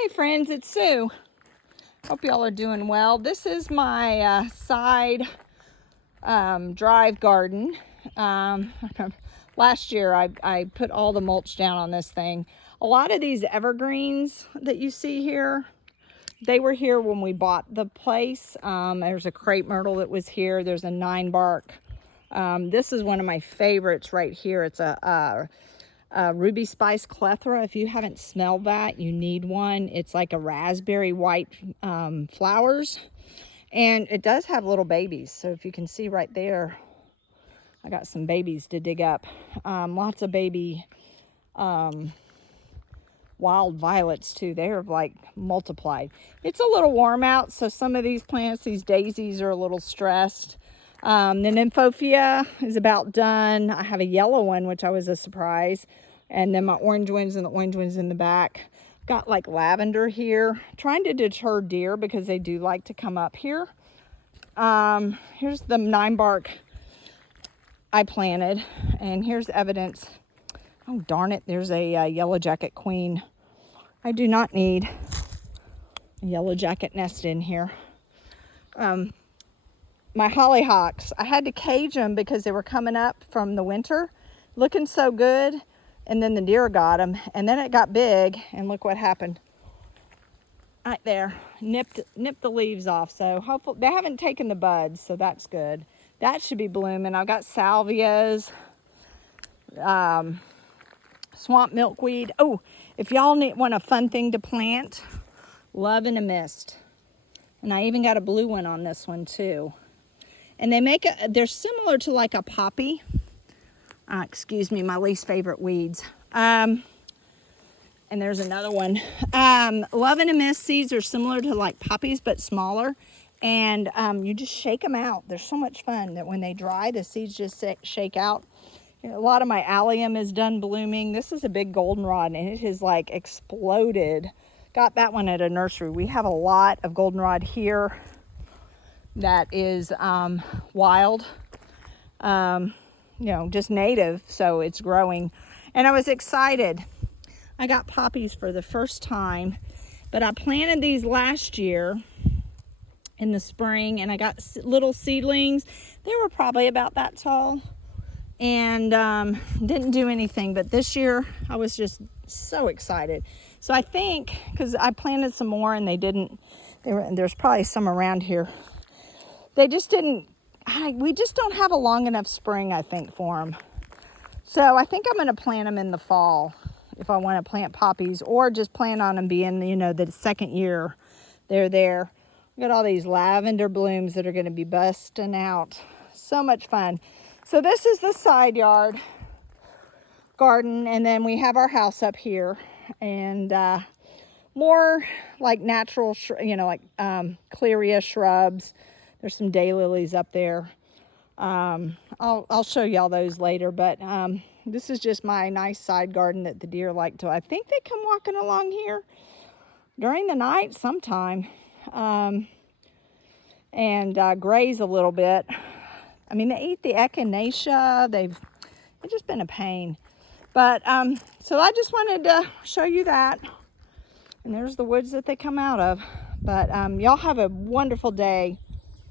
Hey friends, it's Sue. Hope y'all are doing well. This is my side drive garden. Last year I put all the mulch down on this thing. A lot of these evergreens that you see here, they were here when we bought the place. There's a crepe myrtle that was here. There's a 9-bark. This is one of my favorites right here. It's a ruby spice clethra. If you haven't smelled that, you need one. It's like a raspberry white flowers, and it does have little babies. So if you can see right there, I got some babies to dig up. Lots of baby wild violets too. They're like multiplied. It's a little warm out, so some of these plants, these daisies, are a little stressed. The nymphophea is about done. I have a yellow one, which I was a surprise. And then my orange ones and the orange ones in the back. Got like lavender here. Trying to deter deer because they do like to come up here. Here's the 9-bark I planted. And here's evidence. Oh, darn it. There's a yellow jacket queen. I do not need a yellow jacket nest in here. My hollyhocks, I had to cage them because they were coming up from the winter, looking so good, and then the deer got them, and then it got big, and look what happened. Right there, nipped the leaves off, so hopefully, they haven't taken the buds, so that's good. That should be blooming. I've got salvias, swamp milkweed. Oh, if y'all want a fun thing to plant, love in a mist. And I even got a blue one on this one too. And they're similar to like a poppy. Excuse me, my least favorite weeds. And there's another one. Love and a Mist seeds are similar to like poppies, but smaller. And you just shake them out. They're so much fun that when they dry, the seeds just shake out. You know, a lot of my allium is done blooming. This is a big goldenrod, and it has like exploded. Got that one at a nursery. We have a lot of goldenrod here that is wild, just native, so it's growing. And I was excited. I got poppies for the first time, but I planted these last year in the spring, and I got little seedlings. They were probably about that tall, and didn't do anything. But this year I was just so excited. So I think, because I planted some more and there's probably some around here. They just we just don't have a long enough spring, I think, for them. So I think I'm going to plant them in the fall if I want to plant poppies, or just plan on them being, the second year they're there. We got all these lavender blooms that are going to be busting out. So much fun. So this is the side yard garden, and then we have our house up here, and more like natural, clerea shrubs. There's some daylilies up there. I'll show y'all those later, but this is just my nice side garden that the deer like to. I think they come walking along here during the night sometime, and graze a little bit. I mean, they eat the echinacea. It's just been a pain. But so I just wanted to show you that. And there's the woods that they come out of. But y'all have a wonderful day.